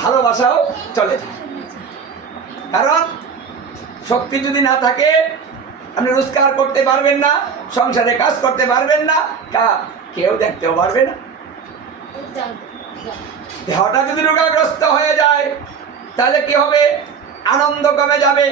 ভালোবাসাও চলে যায়। কারণ শক্তি যদি না থাকে আপনি রোজগার করতে পারবেন না, সংসারে কাজ করতে পারবেন না, কেউ দেখতেও পারবে না। দেহটা যদি রোগাগ্রস্ত হয়ে যায় তাহলে কি হবে? আনন্দ কমে যাবে,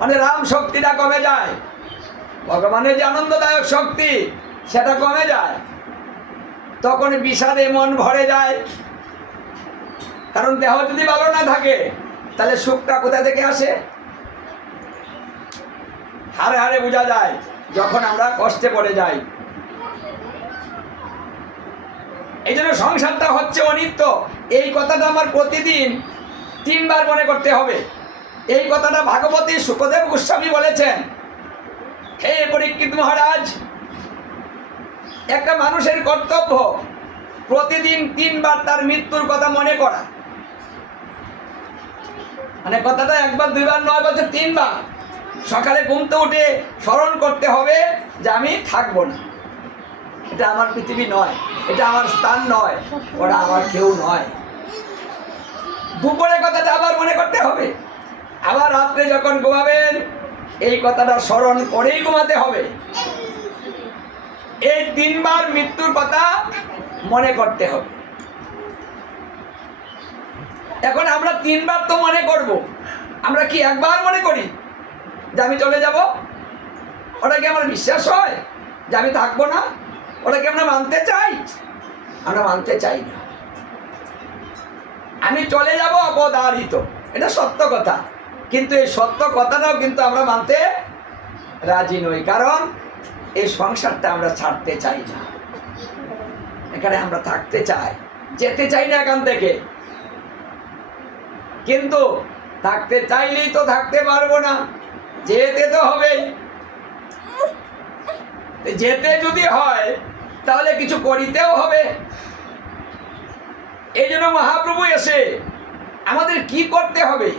মানে রাম শক্তিটা কমে যায়, ভগবানের যে আনন্দদায়ক শক্তি সেটা কমে যায়। তখন বিষাদে মন ভরে যায়। কারণ দেহ যদি ভালো না থাকে তাহলে সুখটা কোথা থেকে আসে? হারে হারে বোঝা যায় যখন আমরা কষ্টে পড়ে যাই। এই জন্য সংসারটা হচ্ছে অনিত্য। এই কথাটা আমার প্রতিদিন 3 বার মনে করতে হবে। এই কথাটা ভাগবতী শুকদেব গোস্বামী বলেছেন। হে পরীক্ষিত মহারাজ, একটা মানুষের কর্তব্য প্রতিদিন 3 বার তার মৃত্যুর কথা মনে করা। মানে কথাটা 1 বার 2 বার নয়, বলছে 3 বার। সকালে ঘুমতে উঠে স্মরণ করতে হবে যে আমি থাকবো না, এটা আমার পৃথিবী নয়, এটা আমার স্থান নয়, ওরা আমার কেউ নয়। দুপুরে কথাটা আবার মনে করতে হবে। আবার রাত্রে যখন ঘুমাবেন এই কথাটা স্মরণ করেই ঘুমাতে হবে। এই 3 বার মৃত্যুর কথা মনে করতে হবে। এখন আমরা 3 বার তো মনে করব, আমরা কি 1 বার মনে করি যে আমি চলে যাব? ওটা কি আমার বিশ্বাস হয় যে আমি থাকবো না? ওটা কি আমরা মানতে চাই? আমরা মানতে চাই না। আমি চলে যাব অপদারিত, এটা সত্য কথা, কিন্তু এই সত্য কথাটাও কিন্তু আমরা মানতে রাজি নই। কারণ এই সংসারটা আমরা ছাড়তে চাই না, এখানে আমরা থাকতে চাই, যেতে চাই না এখান থেকে। কিন্তু থাকতে চাইলেই তো থাকতে পারবো না, যেতে তো হবেই। যেতে যদি হয় তাহলে কিছু করিতেও হবে। এই জন্য মহাপ্রভু এসে আমাদের কি করতে হবে,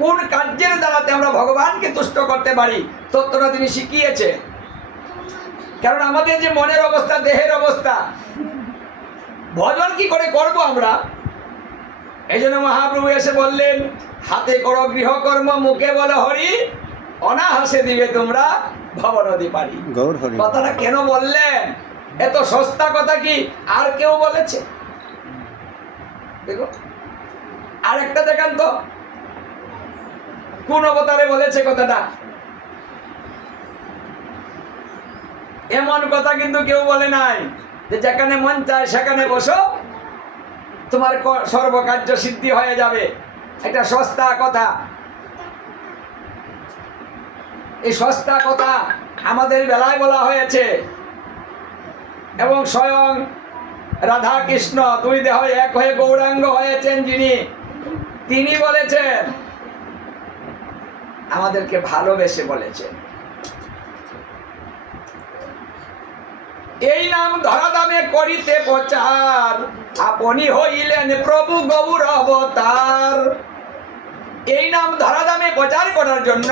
কোন কার্যের দ্বারাতে আমরা ভগবানকে তুষ্ট করতে পারি তত্ত্বটা তিনি শিখিয়েছে। কারণ আমাদের যে মনের অবস্থা, দেহের অবস্থা, ভজন কি করে করব আমরা? এই জন্য মহাপ্রভু এসে বললেন, হাতে করো গৃহকর্ম, মুখে বলো হরি, অনাহাসে দিবে তোমরা ভবনদী পারি। কথাটা কেন বললেন? এত সস্তা কথা কি আর কেউ বলেছে? দেখো আরেকটা দেখান তো, কোন অবতারে বলেছে কথাটা? এমন কথা কিন্তু কেউ বলে নাই যে যেখানে মন চায় সেখানে বসো, তোমার সর্বকার্য সিদ্ধি হয়ে যাবে। এটা সস্তা কথা। এই সস্তা কথা আমাদের বেলায় বলা হয়েছে, এবং স্বয়ং রাধা কৃষ্ণ 2 দেহ এক হয়ে গৌরাঙ্গ হয়েছেন যিনি, তিনি বলেছেন, আমাদেরকে ভালোবেসে বলেছেন। এই নাম ধরাধামে করিতে প্রচার, আপনি হইলেন প্রভু গৌর অবতার। এই নাম ধরাধামে প্রচার করার জন্য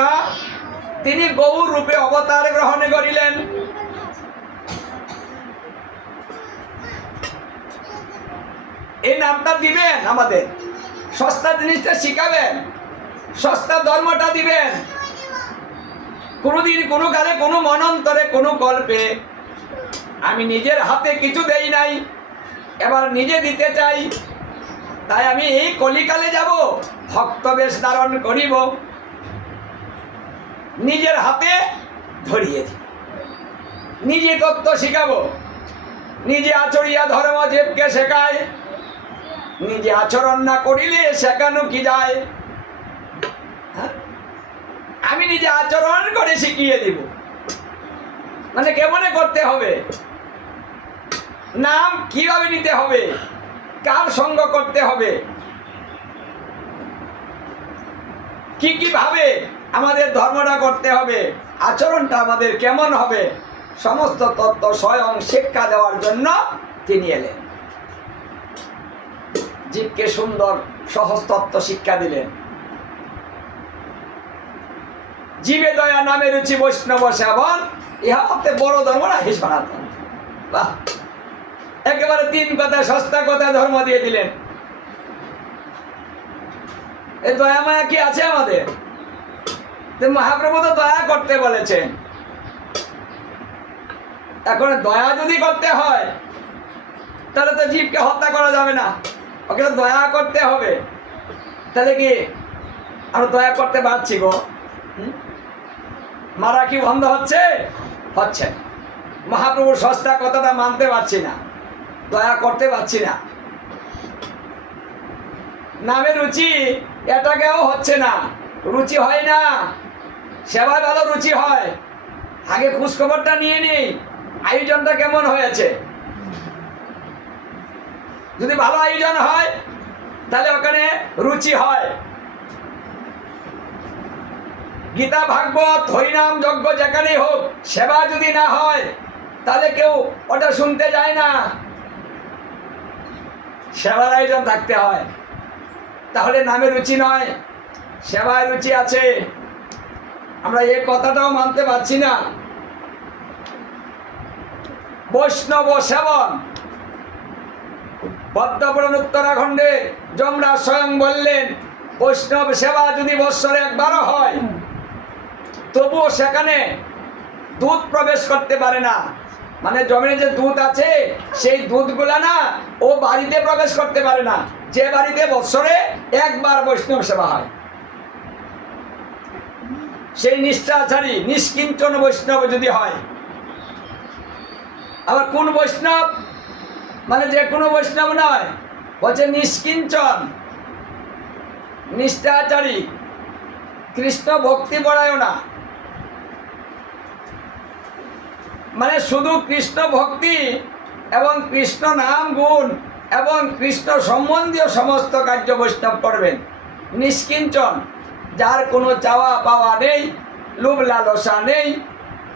তিনি গৌর রূপে অবতার গ্রহণ করিলেন। এই নামটা দিবেন, আমাদের সস্তা জিনিসটা শিখাবেন, সস্তা ধর্মটা দিবেন। কোনোদিন কোনো কালে কোনো মনন্তরে কোনো কল্পে আমি নিজের হাতে কিছু দেই নাই, এবার নিজে দিতে চাই। তাই আমি এই কলিকালে যাব, ভক্তবেশ ধারণ করিব, নিজের হাতে ধরিয়ে দিব, নিজে তত্ত্ব শিখাবো, নিজে আচরিয়া ধর্ম জীবকে শেখায়। নিজে আচরণ না করিলে শেখানো কি যায়? আমি নিজে আচরণ করে শিখিয়ে দিব। মানে কেমনে করতে হবে, নাম কিভাবে নিতে হবে, কার সঙ্গ করতে হবে, কি কি ভাবে আমাদের ধর্মটা করতে হবে, আচরণটা আমাদের কেমন হবে, সমস্ত তত্ত্ব স্বয়ং শিক্ষা দেওয়ার জন্য তিনি এলেন। জীবকে সুন্দর সহজ তত্ত্ব শিক্ষা দিলেন। জীবে দয়া নামে রুচি বৈষ্ণব সেবন, ইহা হতে বড় ধর্ম না হে সনাতন। বাহ, একেবারে 3 কথা, সস্তা কথা ধর্ম দিয়ে দিলেন। এই দয়া মায়া কি আছে আমাদের? তো মহাপ্রভু তো দয়া করতে বলেছেন। এখন দয়া যদি করতে হয় তাহলে তো জীবকে হত্যা করা যাবে না, ওকে তো দয়া করতে হবে। তাহলে কি আমরা দয়া করতে পারছি গো? মারা কি বন্ধ হচ্ছে? হচ্ছে। মহাপ্রভুর সস্তা কথাটা মানতে পারছি না, দয়া করতে পারছি না। নামে রুচি এটাকেও হচ্ছে না, রুচি হয় না। সেবায় ভালো রুচি হয়। আগে খোঁজখবরটা নিয়ে নিই, আয়োজনটা কেমন হয়েছে। যদি ভালো আয়োজন হয় তাহলে ওখানে রুচি হয়। গীতা ভাগবত হরিনাম যজ্ঞ যেখানেই হোক, সেবা যদি না হয় তাহলে কেউ ওটা শুনতে যায় না। সেবার আয়োজন থাকতে হয়, তাহলে নামে রুচি নয়, সেবায় রুচি আছে। আমরা এই কথাটাও মানতে পারছি না। বৈষ্ণব সেবন, পদ্মপুরাণ উত্তরাখণ্ডে যমরাজ স্বয়ং বললেন, বৈষ্ণব সেবা যদি বৎসরে একবারও হয় তবুও সেখানে দুধ প্রবেশ করতে পারে না। মানে জমিনে যে দুধ আছে সেই দুধগুলা না ও বাড়িতে প্রবেশ করতে পারে না, যে বাড়িতে বৎসরে একবার বৈষ্ণব সেবা হয়। সেই নিষ্ঠাচারী নিষ্কিঞ্চন বৈষ্ণব যদি হয়। আবার কোন বৈষ্ণব? মানে যে কোনো বৈষ্ণব নয়, বলছে নিষ্কিঞ্চন নিষ্ঠাচারী, কৃষ্ণ ভক্তি পরায়ণ না। মানে শুধু কৃষ্ণ ভক্তি এবং কৃষ্ণ নাম গুণ এবং কৃষ্ণ সম্বন্ধীয় সমস্ত কার্য বৈষ্ণব করবেন। নিষ্কিঞ্চন, যার কোনো চাওয়া পাওয়া নেই, লোভ লালসা নেই,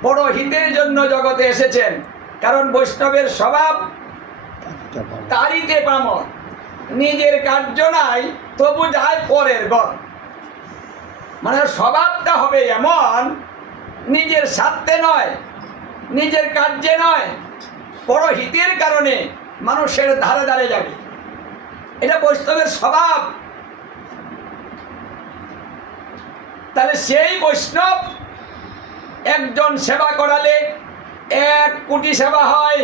বড় হিতের জন্য জগতে এসেছেন। কারণ বৈষ্ণবের স্বভাব তারিতে পামর, নিজের কার্য নাই তবু যায় পরের ঘর। মানে স্বভাবটা হবে এমন, নিজের স্বার্থে নয়, নিজের কার্যে নয়, বড় হিতের কারণে মানুষের ধারে ধারে যাবে। এটা বৈষ্ণবের স্বভাব। তাহলে সেই বৈষ্ণব একজন সেবা করালে 1 কোটি সেবা হয়,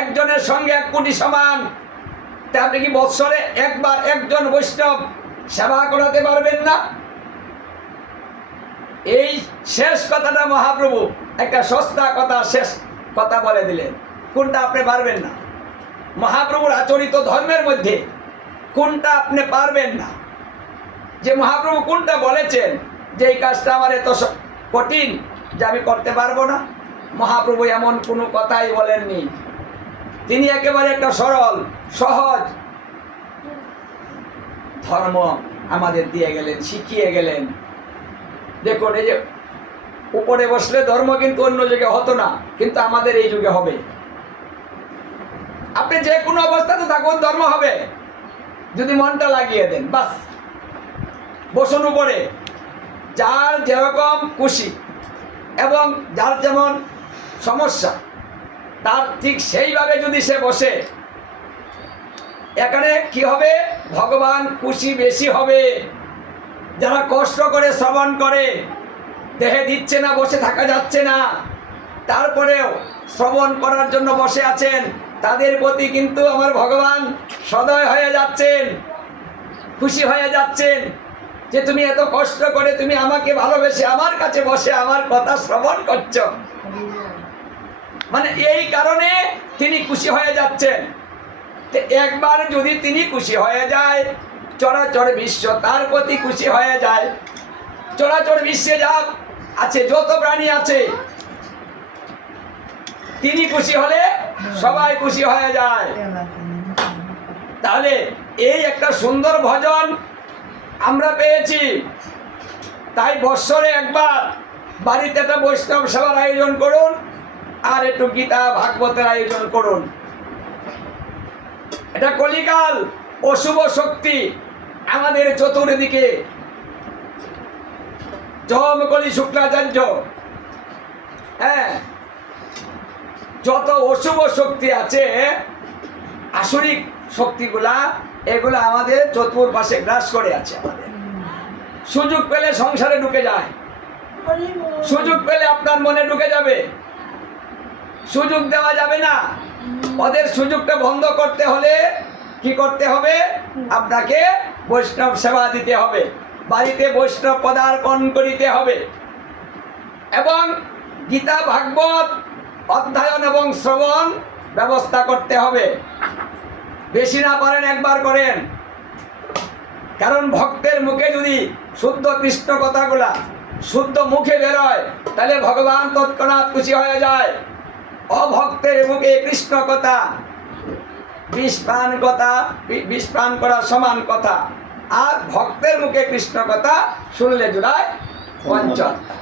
একজনের সঙ্গে 1 কোটি সমান। তা আপনি কি বৎসরে একবার একজন বৈষ্ণব সেবা করাতে পারবেন না? এই শেষ কথাটা মহাপ্রভু একটা সস্তা কথা, শেষ কথা বলে দিলেন। কোনটা আপনি পারবেন না? মহাপ্রভুর আচরিত ধর্মের মধ্যে কোনটা আপনি পারবেন না? যে মহাপ্রভু কোনটা বলেছেন যে এই কাজটা আমার এত কঠিন যে আমি করতে পারবো না? মহাপ্রভু এমন কোনো কথাই বলেননি। তিনি একেবারে একটা সরল সহজ ধর্ম আমাদের দিয়ে গেলেন, শিখিয়ে গেলেন। দেখুন, এই যে উপরে বসলে ধর্ম কিন্তু অন্য যুগে হতো না, কিন্তু আমাদের এই যুগে হবে। আপনি যে কোনো অবস্থাতে থাকুন, ধর্ম হবে যদি মনটা লাগিয়ে দেন। বাস, বসুন উপরে, যার যেরকম খুশি এবং যার যেমন সমস্যা তার ঠিক সেইভাবে যদি সে বসে, এখানে কি হবে? ভগবান খুশি বেশি হবে। যারা কষ্ট করে শ্রবণ করে, দেহে দিচ্ছে না, বসে থাকা যাচ্ছে না, তারপরেও শ্রবণ করার জন্য বসে আছেন, তাদের প্রতি কিন্তু আমার ভগবান সদয় হয়ে যাচ্ছেন, খুশি হয়ে যাচ্ছেন যে তুমি এত কষ্ট করে তুমি আমাকে ভালোবেসে আমার কাছে বসে আমার কথা শ্রবণ করছো। মানে এই কারণে তিনি খুশি হয়ে যাচ্ছেন। একবার যদি তিনি খুশি হয়ে যায়, চরাচর বিশ্ব তার প্রতি খুশি হয়ে যায়। চরাচর বিশ্বে যা আছে, যত প্রাণী আছে, তিনি খুশি হলে সবাই খুশি হয়ে যায়। তাহলে এই একটা সুন্দর ভজন আমরা পেয়েছি। তাই বৎসরে একবার বাড়িতে একটা বৈষ্ণব সেবার আয়োজন করুন, আর একটু গীতা ভাগবতের আয়োজন করুন। এটা কলিকাল, অশুভ শক্তি আমাদের চতুর্দিকে। জমকলি শুক্রাচার্য, হ্যাঁ, যত অশুভ শক্তি আছে, আসরিক শক্তিগুলা এগুলো আমাদের চতুর্পাশে গ্রাস করে আছে। আমাদের সুযোগ পেলে সংসারে ঢুকে যায়, সুযোগ পেলে আপনার মনে ঢুকে যাবে, সুযোগ দেওয়া যাবে না। ওদের সুযোগটা বন্ধ করতে হলে কি করতে হবে? আপনাকে বৈষ্ণব সেবা দিতে হবে, বাড়িতে বৈষ্ণব পদার্পণ করিতে হবে, এবং গীতা ভাগবত অধ্যয়ন এবং শ্রবণ ব্যবস্থা করতে হবে। বেশি না পারেন একবার করেন, কারণ ভক্তের মুখে যদি শুদ্ধ কৃষ্ণ কথাগুলা শুদ্ধ মুখে বেরোয় তাহলে ভগবান তৎক্ষণাৎ খুশি হয়ে যায়। অভক্তের মুখে কৃষ্ণ কথা বিষ পান করা সমান কথা, আর ভক্তের মুখে কৃষ্ণ কথা শুনলে জুড়ায় পঞ্চ আত্মা।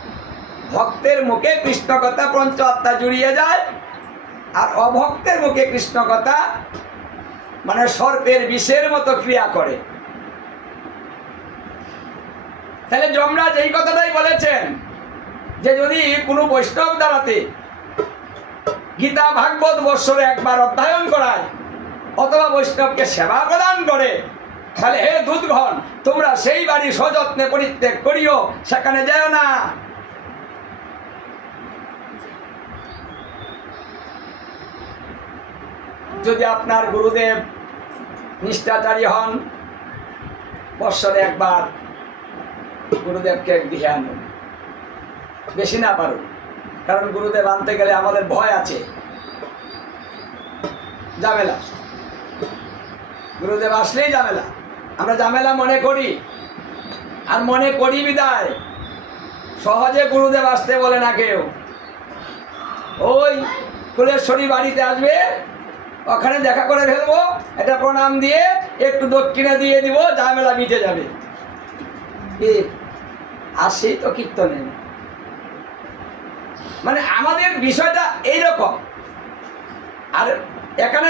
ভক্তের মুখে কৃষ্ণ কথা পঞ্চ আত্মা জুড়িয়ে যায়, আর অভক্তের মুখে কৃষ্ণ কথা মানে সর্পের বিষের মতো ক্রিয়া করে। তাহলে যমরাজ এই কথাটাই বলেছেন যে যদি কোনো বৈষ্ণব দ্বারাতে গীতা ভাগবত বৎসরে একবার অধ্যয়ন করায় অথবা বৈষ্ণবকে সেবা প্রদান করে, তাহলে হে দূতগণ, তোমরা সেই বাড়ি সযত্নে পরিত্যাগ করিও, সেখানে যাও না। যদি আপনার গুরুদেব নিষ্ঠাচারী হন, বৎসরে একবার গুরুদেবকে গৃহে আনুন, বেশি না পারুন, কারণ গুরুদেব আনতে গেলে আমাদের ভয় আছে, ঝামেলা। গুরুদেব আসলেই ঝামেলা, আমরা ঝামেলা মনে করি, আর মনে করি বিদায় সহজে গুরুদেব আসতে বলে না কেউ। ওই ফুলেশ্বরী বাড়িতে আসবে, ওখানে দেখা করে ফেলবো, এটা প্রণাম দিয়ে একটু দক্ষিণা দিয়ে দিব, ঝামেলা মিটে যাবে। আসেই তো কীর্তনে, মানে আমাদের বিষয়টা এইরকম। আর এখানে